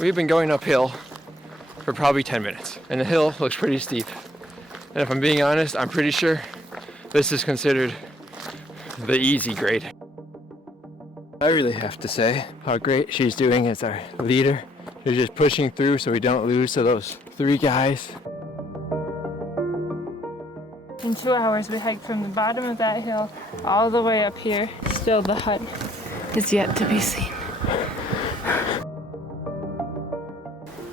we've been going uphill for probably 10 minutes, and the hill looks pretty steep. And if I'm being honest, I'm pretty sure this is considered the easy grade. I really have to say how great she's doing as our leader. She's just pushing through so we don't lose to those 3 guys. In 2 hours, we hiked from the bottom of that hill all the way up here. Still, the hut is yet to be seen.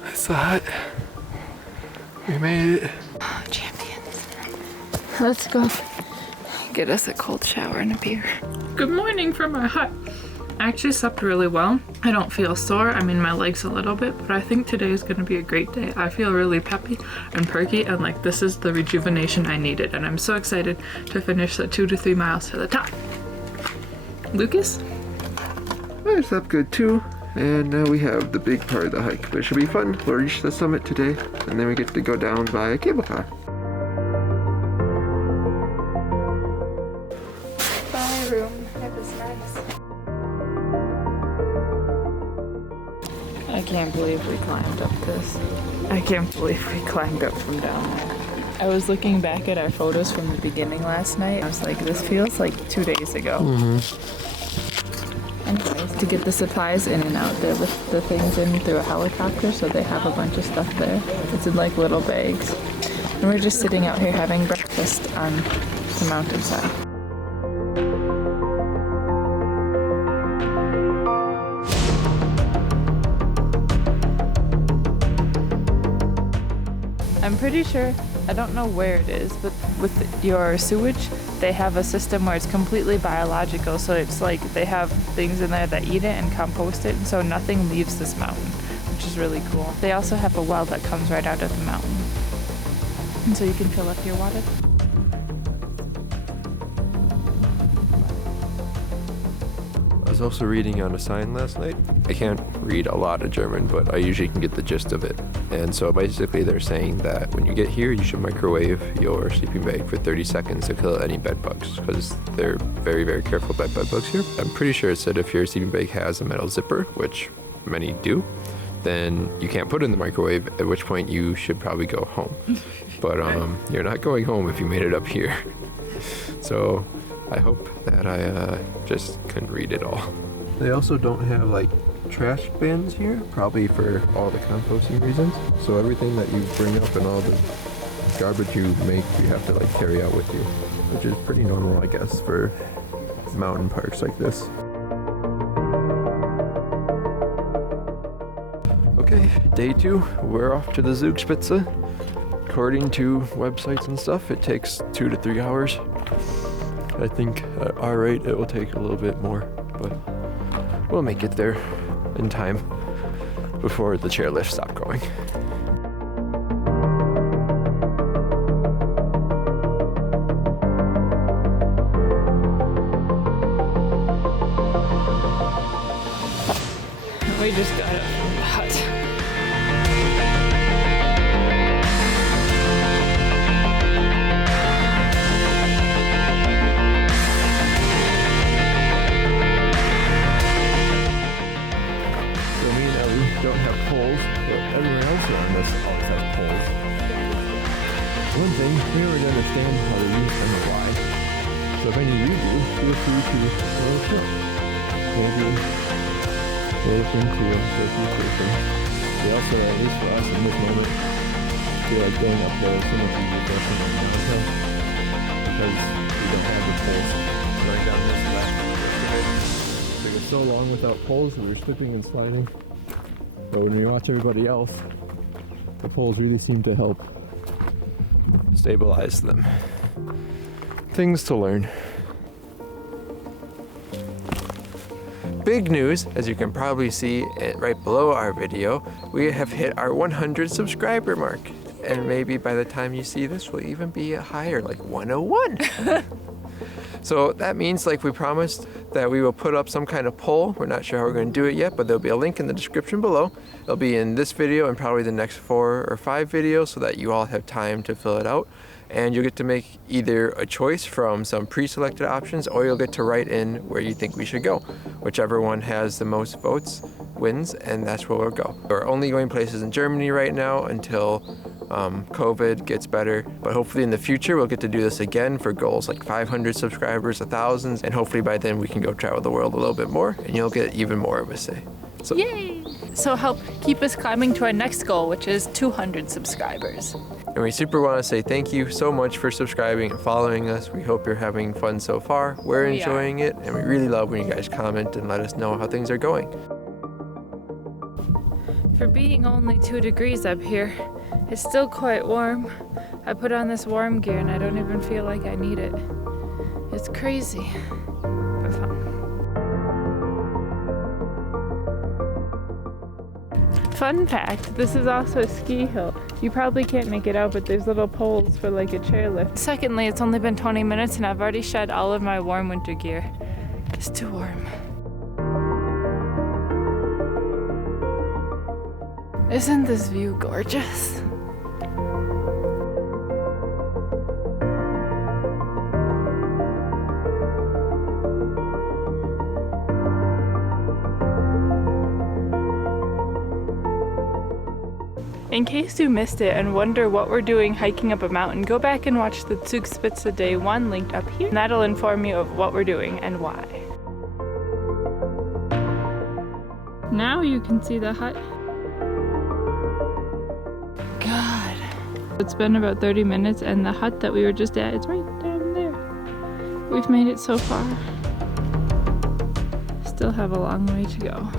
That's the hut. We made it. Oh, champions. Let's go get us a cold shower and a beer. Good morning from our hut. I actually slept really well. I don't feel sore. I mean, my legs a little bit, but I think today is gonna be a great day. I feel really peppy and perky, and like this is the rejuvenation I needed, and I'm so excited to finish the 2 to 3 miles to the top. Lucas? I slept good too, and now we have the big part of the hike. But it should be fun. We'll reach the summit today, and then we get to go down by a cable car. My room. It was nice. I can't believe we climbed up this. I can't believe we climbed up from down there. I was looking back at our photos from the beginning last night. I was like, this feels like 2 days ago. Anyways, to get the supplies in and out, they lift the things in through a helicopter, so they have a bunch of stuff there. It's in like little bags. And we're just sitting out here having breakfast on the mountainside. I'm pretty sure, I don't know where it is, but with your sewage, they have a system where it's completely biological. So it's like they have things in there that eat it and compost it, and so nothing leaves this mountain, which is really cool. They also have a well that comes right out of the mountain, and so you can fill up your water. I was also reading on a sign last night. I can't read a lot of German, but I usually can get the gist of it. And so basically they're saying that when you get here, you should microwave your sleeping bag for 30 seconds to kill any bed bugs, because they're very, very careful about bed bugs here. I'm pretty sure it said if your sleeping bag has a metal zipper, which many do, then you can't put it in the microwave, at which point you should probably go home. But you're not going home if you made it up here. So I hope that I just couldn't read it all. They also don't have like trash bins here, probably for all the composting reasons. So everything that you bring up and all the garbage you make, you have to like carry out with you, which is pretty normal, I guess, for mountain parks like this. Okay, day 2, we're off to the Zugspitze. According to websites and stuff, it takes 2 to 3 hours. I think at our rate it will take a little bit more, but we'll make it there in time before the chairlift stop going. We just got up from the hut. Don't have poles, but everyone else around us always has poles. One thing, we already understand how to use them and why. So if any of you do, feel free to let us know. Maybe we'll look into a safety station. We also, at least for us in this moment, feel like going up there is so much easier for us than going downhill, because we don't have the poles. Going down this last yesterday, it took us so long without poles, we were slipping and sliding. But when you watch everybody else, the poles really seem to help stabilize them. Things to learn. Big news, as you can probably see right below our video, we have hit our 100 subscriber mark. And maybe by the time you see this, we'll even be higher, like 101. So that means, like we promised, that we will put up some kind of poll. We're not sure how we're going to do it yet, but there'll be a link in the description below. It'll be in this video and probably the next 4 or 5 videos, so that you all have time to fill it out. And you'll get to make either a choice from some pre-selected options, or you'll get to write in where you think we should go. Whichever one has the most votes wins, and that's where we'll go. We're only going places in Germany right now until COVID gets better, but hopefully in the future we'll get to do this again for goals like 500 subscribers, 1,000, and hopefully by then we can go travel the world a little bit more, and you'll get even more of a say. So, yay! So help keep us climbing to our next goal, which is 200 subscribers. and we super want to say thank you so much for subscribing and following us. We hope you're having fun so far. We're enjoying it, and we really love when you guys comment and let us know how things are going. For being only 2 degrees up here, it's still quite warm. I put on this warm gear and I don't even feel like I need it. It's crazy, but fun. Fun fact, this is also a ski hill. You probably can't make it out, but there's little poles for like a chairlift. Secondly, it's only been 20 minutes and I've already shed all of my warm winter gear. It's too warm. Isn't this view gorgeous? In case you missed it and wonder what we're doing hiking up a mountain, go back and watch the Zugspitze Day 1 linked up here, and that'll inform you of what we're doing and why. Now you can see the hut. God. It's been about 30 minutes and the hut that we were just at is right down there. We've made it so far. Still have a long way to go.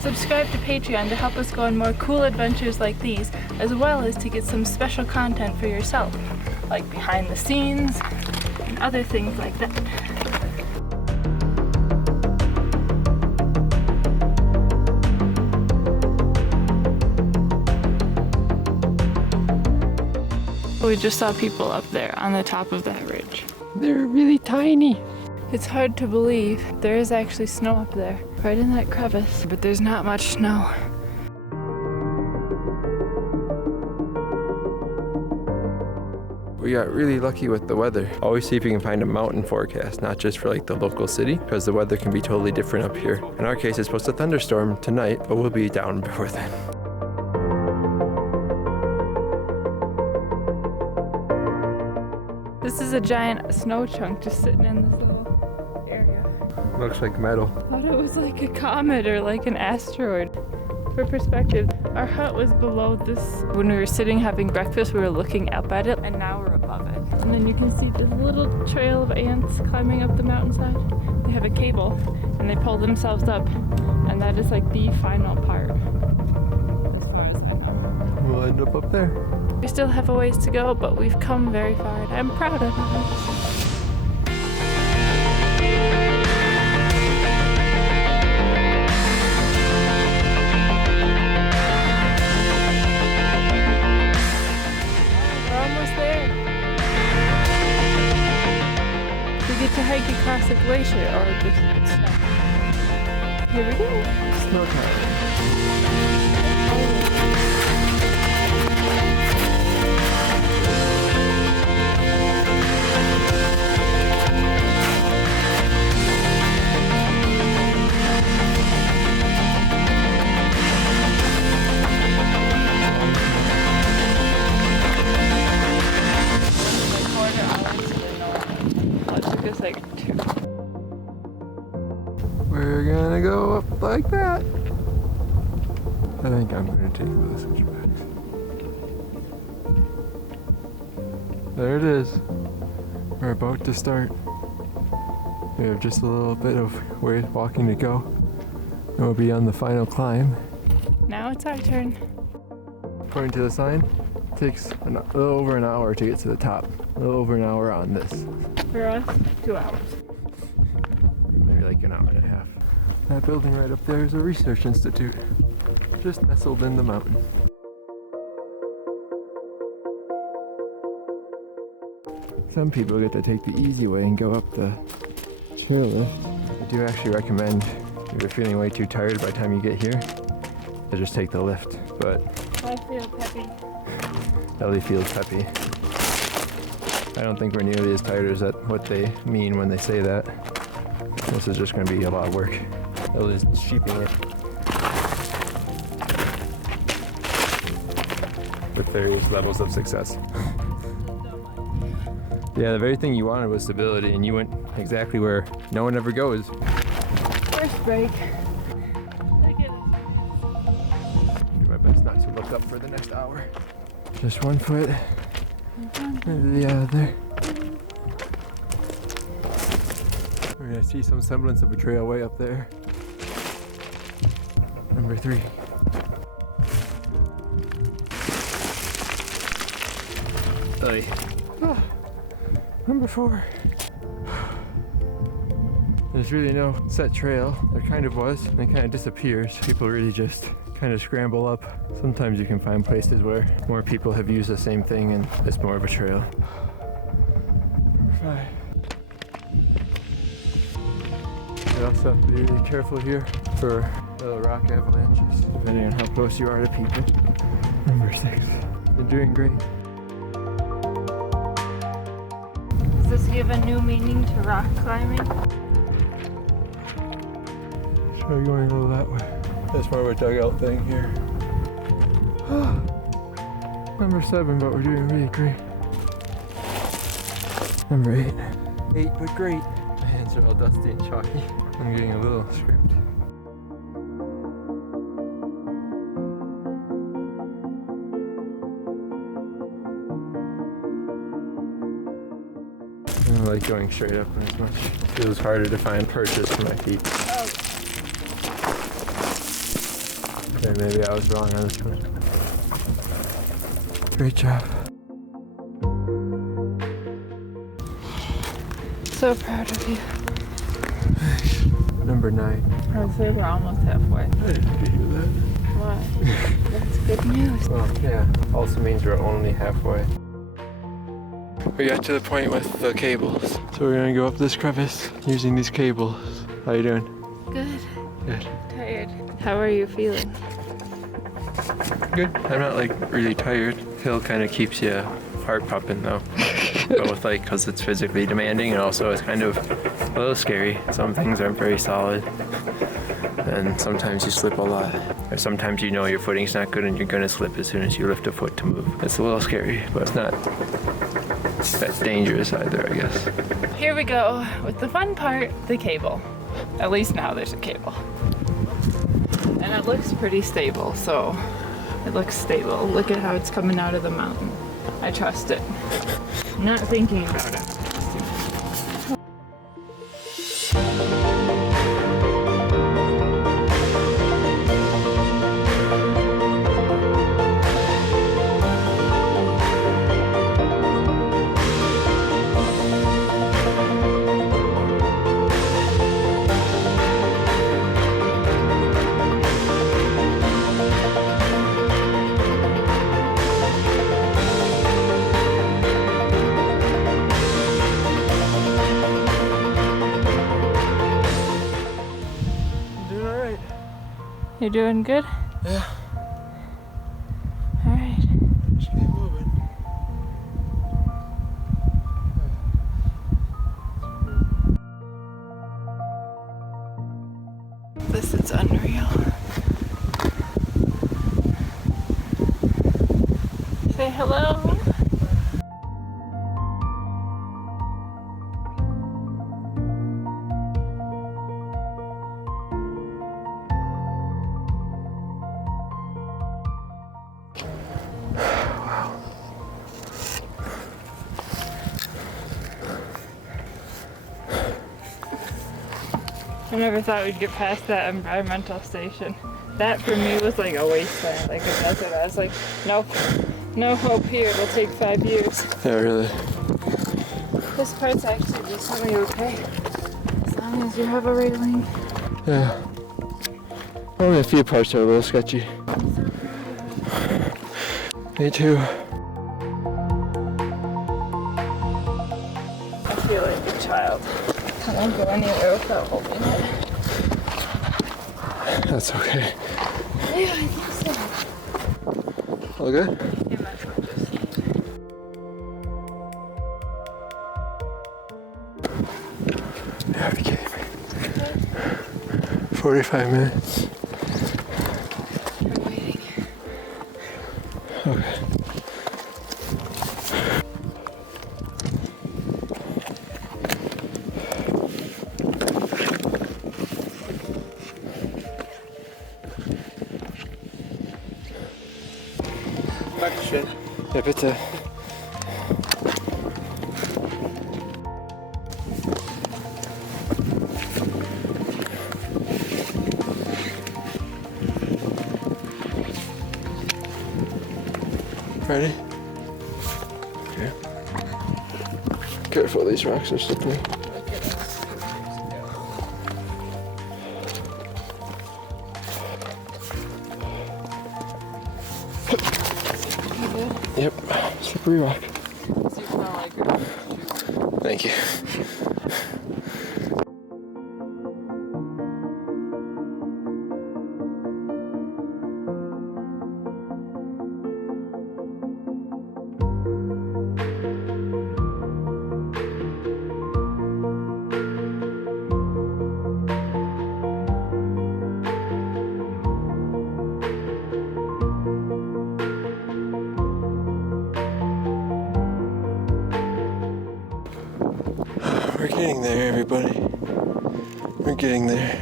Subscribe to Patreon to help us go on more cool adventures like these, as well as to get some special content for yourself, like behind the scenes and other things like that. We just saw people up there on the top of that ridge. They're really tiny. It's hard to believe. There is actually snow up there, right in that crevice, but there's not much snow. We got really lucky with the weather. Always see if you can find a mountain forecast, not just for like the local city, because the weather can be totally different up here. In our case, it's supposed to thunderstorm tonight, but we'll be down before then. This is a giant snow chunk just sitting in this little area. Looks like metal. I thought it was like a comet or like an asteroid. For perspective, our hut was below this. When we were sitting having breakfast, we were looking up at it, and now we're above it. And then you can see this little trail of ants climbing up the mountainside. They have a cable, and they pull themselves up, and that is like the final part, as far as I know. We'll end up there. We still have a ways to go, but we've come very far, and I'm proud of us. To hike a classic glacier or just snow. Here we go. Snow time. Like 2. We're gonna go up like that. I think I'm gonna take the switchbacks. There it is. We're about to start. We have just a little bit of walking to go, and we'll be on the final climb. Now it's our turn. According to the sign, it takes a little over an hour to get to the top. A little over an hour on this. For us, 2 hours. Maybe like an hour and a half. That building right up there is a research institute, just nestled in the mountain. Some people get to take the easy way and go up the chairlift. I do actually recommend If you're feeling way too tired by the time you get here, I just take the lift. But I feel peppy. Ellie feels peppy. I don't think we're nearly as tired as what they mean when they say that. This is just going to be a lot of work. Ellie's sheeping it with various levels of success. Yeah, the very thing you wanted was stability, and you went exactly where no one ever goes. First break. Do my best not to look up for the next hour. Just one foot into the other. We're gonna see some semblance of a trail way up there. Number 3. Oy. Oh, number 4. There's really no set trail. There kind of was, and it kind of disappears. People really just kind of scramble up. Sometimes you can find places where more people have used the same thing and it's more of a trail. Number 5. You also have to be really careful here for little rock avalanches, depending on how close you are to people. Number 6. You're doing great. Does this give a new meaning to rock climbing? Try going a little that way. That's more of a dugout thing here. Number 7, but we're doing really great. Number 8. 8, but great. My hands are all dusty and chalky. I'm getting a little scraped. I don't like going straight up as much. It feels harder to find purchase for my feet. Okay, maybe I was wrong on this one. Great job. So proud of you. Number 9. I'd say we're almost halfway. I didn't hear that. Why? That's good news. Well, yeah. Also means we're only halfway. We got to the point with the cables. So we're gonna go up this crevice using these cables. How you doing? Good. Good. Tired. How are you feeling? Good. I'm not like really tired. Hill kind of keeps you heart pumping though. Both like because it's physically demanding and also it's kind of a little scary. Some things aren't very solid. And sometimes you slip a lot. Or sometimes you know your footing's not good and you're gonna slip as soon as you lift a foot to move. It's a little scary, but it's not that dangerous either, I guess. Here we go with the fun part, the cable. At least now there's a cable. And it looks pretty stable, so it looks stable. Look at how it's coming out of the mountain. I trust it. I'm not thinking about it. You're doing good? Yeah. Alright. Just keep moving. This is unreal. Say hello. I never thought we'd get past that environmental station. That for me was like a wasteland, like a desert. I was like, nope, no hope here. It'll take 5 years. Yeah, really. This part's actually decently okay, as long as you have a railing. Yeah. Only a few parts are a little sketchy. Me too. I feel like a child. I won't go anywhere without holding it. That's okay. Yeah, I think so. All good? Yeah, my phone just changed. Yeah, are you kidding me? 45 minutes. I'm waiting. Okay. Dankeschön. Ja, bitte. Ready? Okay. Careful, these rocks are slippery. Yep, slippery rock. Thank you. We're getting there, everybody. We're getting there.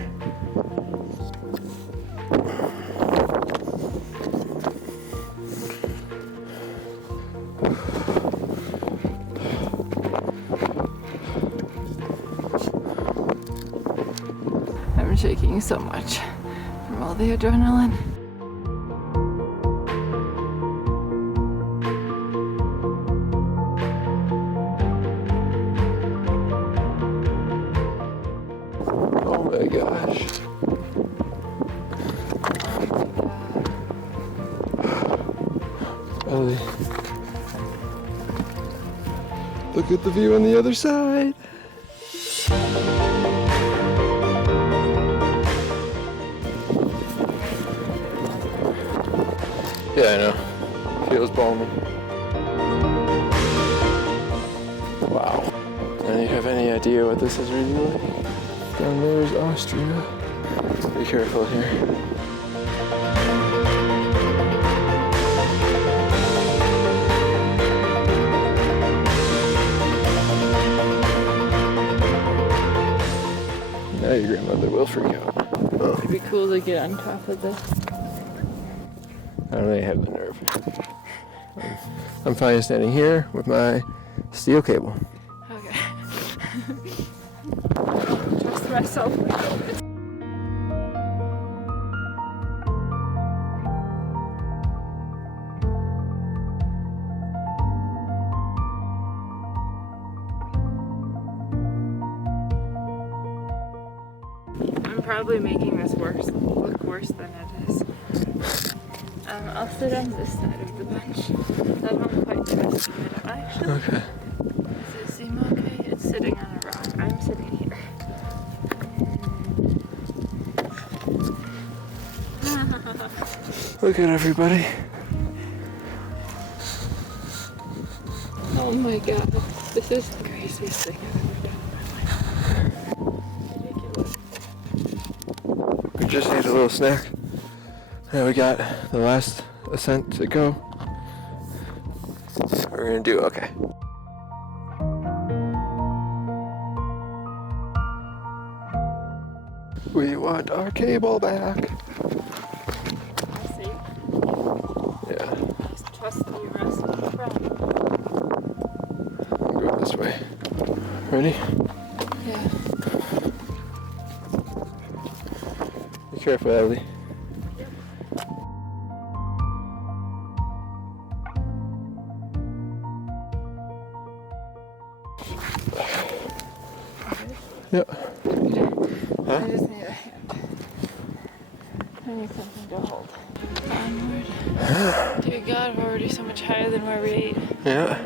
I'm shaking so much from all the adrenaline. Oh my gosh. Ellie. Look at the view on the other side. Yeah, I know. Feels balmy. Wow. And you have any idea what this is really like? Down there is Austria. Be careful here. Now your grandmother will freak out. Oh, It'd be cool to get on top of this. I don't really have the nerve. I'm fine standing here with my steel cable. Okay. Trust myself a little bit. I'm probably making this look worse than it is. I'll sit on this side of the bench. I don't quite trust the middle. Actually, Okay. does it seem okay? It's sitting on a rock. I'm sitting here. Look at everybody. Oh my god. This is the craziest thing I've ever done in my life. Ridiculous. We just need a little snack. And we got the last ascent to go. We're gonna do okay. We want our cable back. I see. Yeah, Just trust the rest of the front. go this way. Ready? Yeah. Be careful, Ellie. Yeah. Huh? I just need a hand. I need something to hold. Onward. Dear God, we're already so much higher than where we ate. Yeah.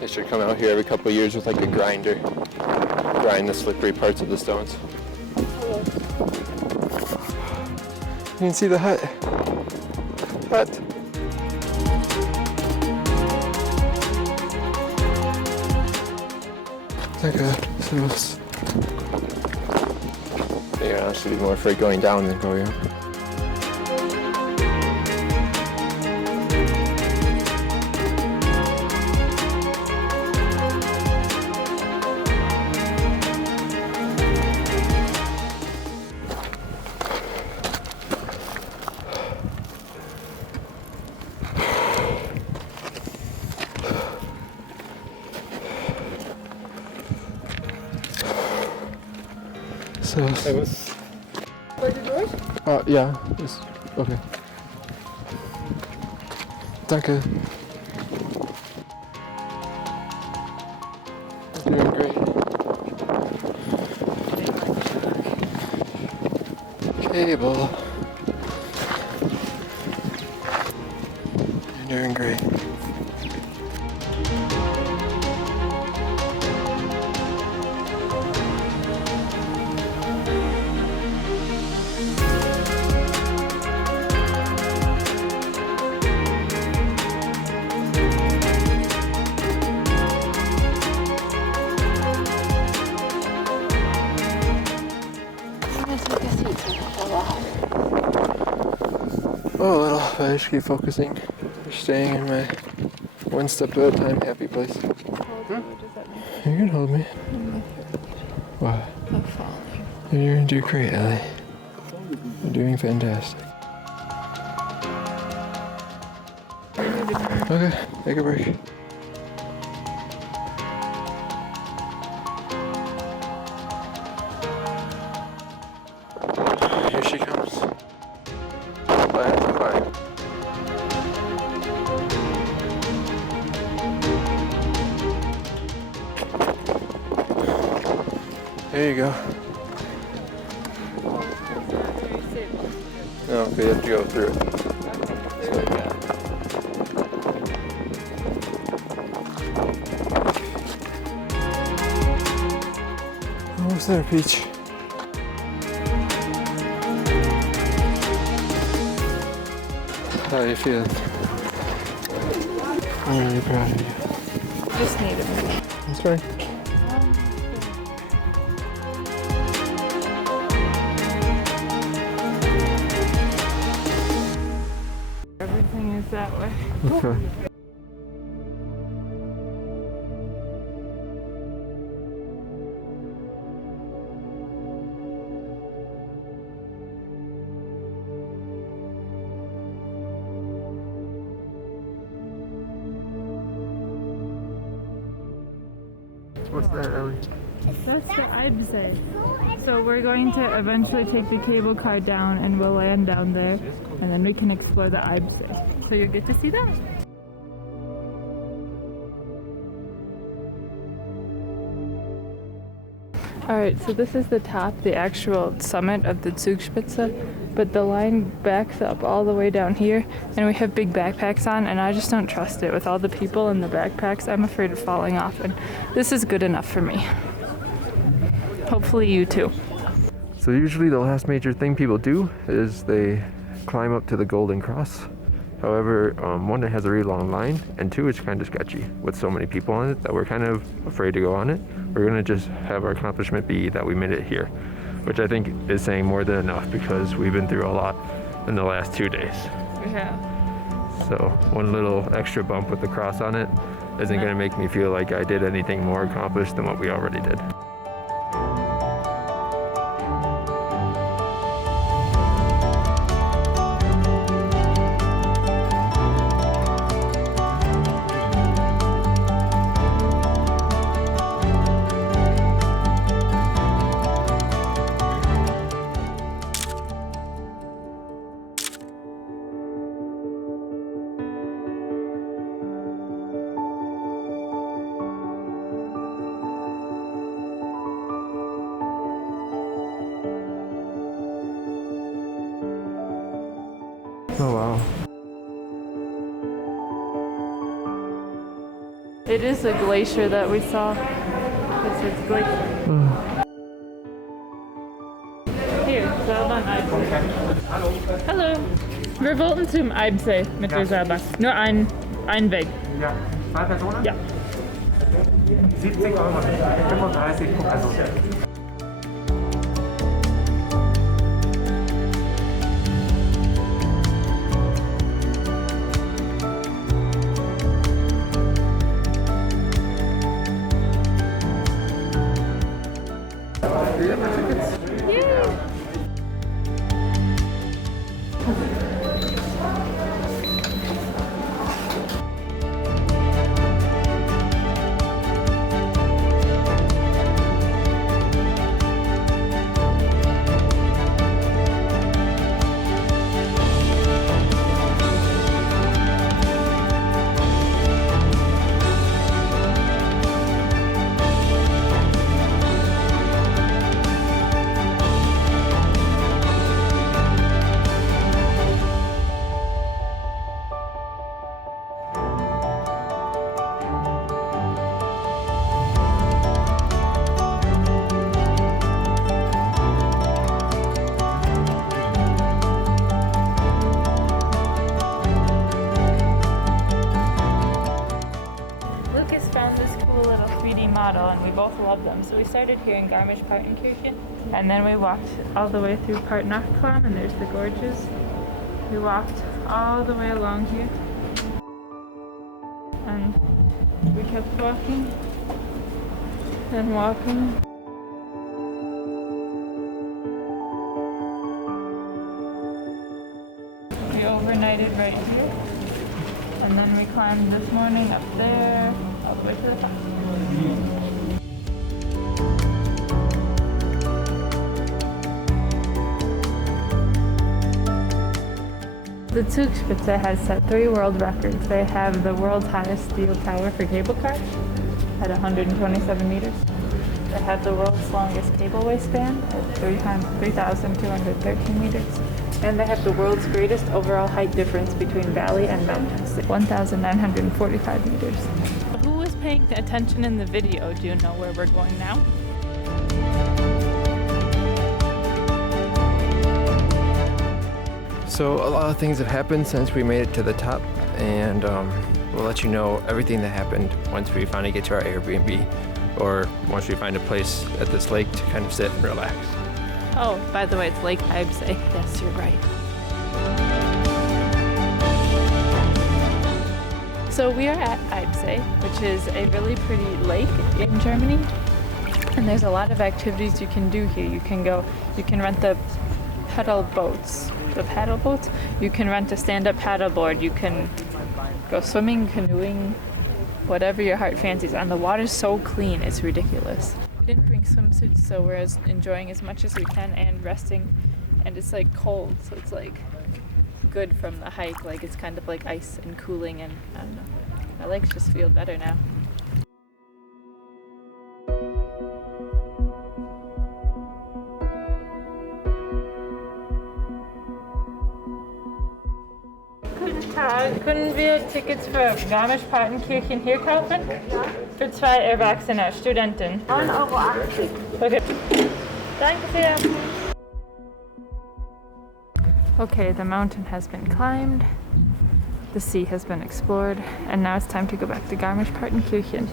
They should come out here every couple of years with like a grinder. grind the slippery parts of the stones. You can see the hut. Danke, servus. I think I'd honestly be more afraid going down than going up. Servus. Wollt ihr durch? Ah, ja, ist okay. Danke. You're doing great. Cable. You're doing great. Oh, a little, but I just keep focusing. Staying in my one step at a time happy place. You can hold me. Wow. I'm falling. You're gonna do great, Ellie. You're doing fantastic. Okay, take a break. Here she comes. Climb. There you go. No, we have to go through it. Almost there, Peach. How are you feeling? I'm really proud of you. Just need a minute. That's fine. Everything is that way. Okay. What's that, Ellie? That's the Eibsee. So we're going to eventually take the cable car down and we'll land down there and then we can explore the Eibsee. So you'll get to see that. Alright, so this is the top, the actual summit of the Zugspitze, but the line backs up all the way down here and we have big backpacks on and I just don't trust it. With all the people in the backpacks, I'm afraid of falling off and this is good enough for me. Hopefully you too. So usually the last major thing people do is they climb up to the Golden Cross. However, one, it has a really long line, and two, it's kind of sketchy with so many people on it that we're kind of afraid to go on it. We're gonna just have our accomplishment be that we made it here, which I think is saying more than enough because we've been through a lot in the last 2 days. Yeah. So one little extra bump with the cross on it isn't gonna make me feel like I did anything more accomplished than what we already did. Oh wow. It is a glacier that we saw. It's it's glacier. Hier, Seilbahn Eibsee. Hallo. Wir wollten zum Eibsee mit der Seilbahn. Nur ein Weg. Ja, 2 Personen? Ja. 70 Euro, 35 pro Person. model, and we both love them. So we started here in Garmisch-Partenkirchen, and then we walked all the way through Partnachtklam, and there's the gorges. We walked all the way along here, and we kept walking and walking. We overnighted right here, and then we climbed this morning up there, all the way to the top. The Zugspitze has set 3 world records. They have the world's highest steel tower for cable cars at 127 meters. They have the world's longest cableway span at 3,213 meters. And they have the world's greatest overall height difference between valley and mountains, 1,945 meters. Who was paying attention in the video? Do you know where we're going now? So a lot of things have happened since we made it to the top, and we'll let you know everything that happened once we finally get to our Airbnb, or once we find a place at this lake to kind of sit and relax. Oh, by the way, it's Lake Eibsee. Yes, you're right. So we are at Eibsee, which is a really pretty lake in Germany, and there's a lot of activities you can do here. You can rent the paddle boats. You can rent a stand-up paddleboard. You can go swimming, canoeing, whatever your heart fancies. And the water's so clean, it's ridiculous. We didn't bring swimsuits, so we're enjoying as much as we can and resting. And it's like cold, so it's like good from the hike. Like it's kind of like ice and cooling, and I don't know. My legs just feel better now. Können wir Tickets für Garmisch-Partenkirchen hier kaufen? Ja. Für 2 Erwachsene, Studenten. 9,80 €. Okay. Danke sehr. Okay, the mountain has been climbed, the sea has been explored, and now it's time to go back to Garmisch-Partenkirchen.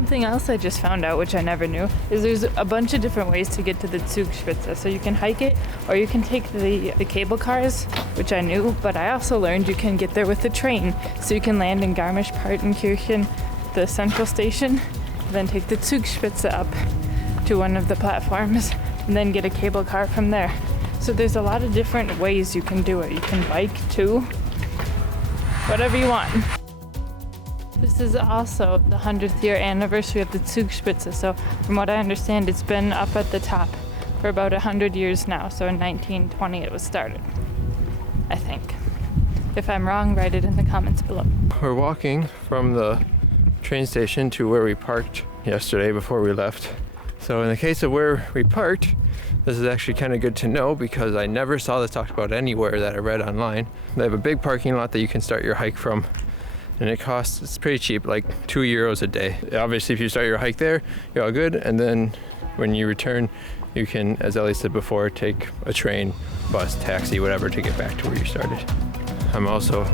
Something else I just found out, which I never knew, is there's a bunch of different ways to get to the Zugspitze. So you can hike it, or you can take the cable cars, which I knew, but I also learned you can get there with the train. So you can land in Garmisch-Partenkirchen, the central station, then take the Zugspitze up to one of the platforms, and then get a cable car from there. So there's a lot of different ways you can do it. You can bike too, whatever you want. This is also the 100th year anniversary of the Zugspitze, so from what I understand, it's been up at the top for about 100 years now, so in 1920 it was started, I think. If I'm wrong, write it in the comments below. We're walking from the train station to where we parked yesterday before we left. So in the case of where we parked, this is actually kind of good to know because I never saw this talked about anywhere that I read online. They have a big parking lot that you can start your hike from. And it's pretty cheap, like €2 a day. Obviously, if you start your hike there, you're all good. And then when you return, you can, as Ellie said before, take a train, bus, taxi, whatever to get back to where you started. I'm also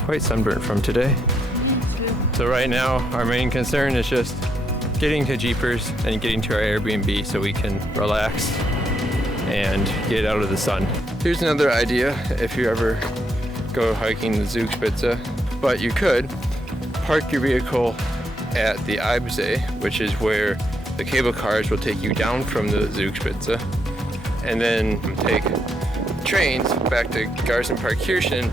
quite sunburnt from today. So right now, our main concern is just getting to Jeepers and getting to our Airbnb so we can relax and get out of the sun. Here's another idea if you ever go hiking the Zugspitze. But you could park your vehicle at the Eibsee, which is where the cable cars will take you down from the Zugspitze, and then take trains back to Garmisch-Partenkirchen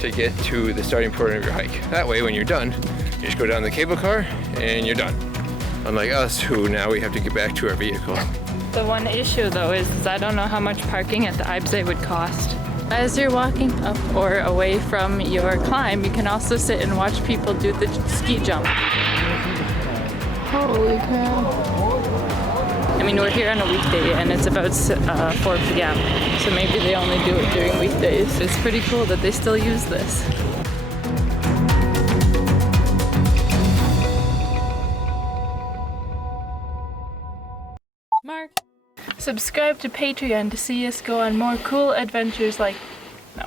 to get to the starting point of your hike. That way, when you're done, you just go down the cable car and you're done. Unlike us, who now we have to get back to our vehicle. The one issue though is I don't know how much parking at the Eibsee would cost. As you're walking up or away from your climb, you can also sit and watch people do the ski jump. Holy cow. I mean, we're here on a weekday and it's about 4 p.m. So maybe they only do it during weekdays. It's pretty cool that they still use this. Mark. Subscribe to Patreon to see us go on more cool adventures like... No.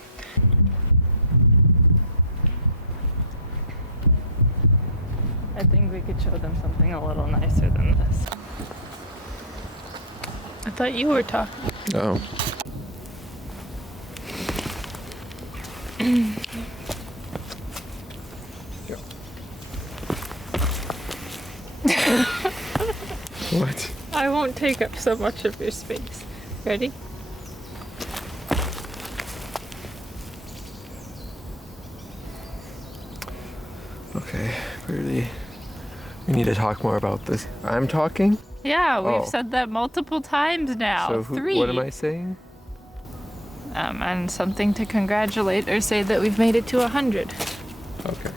I think we could show them something a little nicer than this. I thought you were talking. Oh. What? I won't take up so much of your space. Ready? Okay, really. We need to talk more about this. I'm talking? Yeah, we've said that multiple times now. So 3. What am I saying? And something to congratulate or say that we've made it to 100. Okay.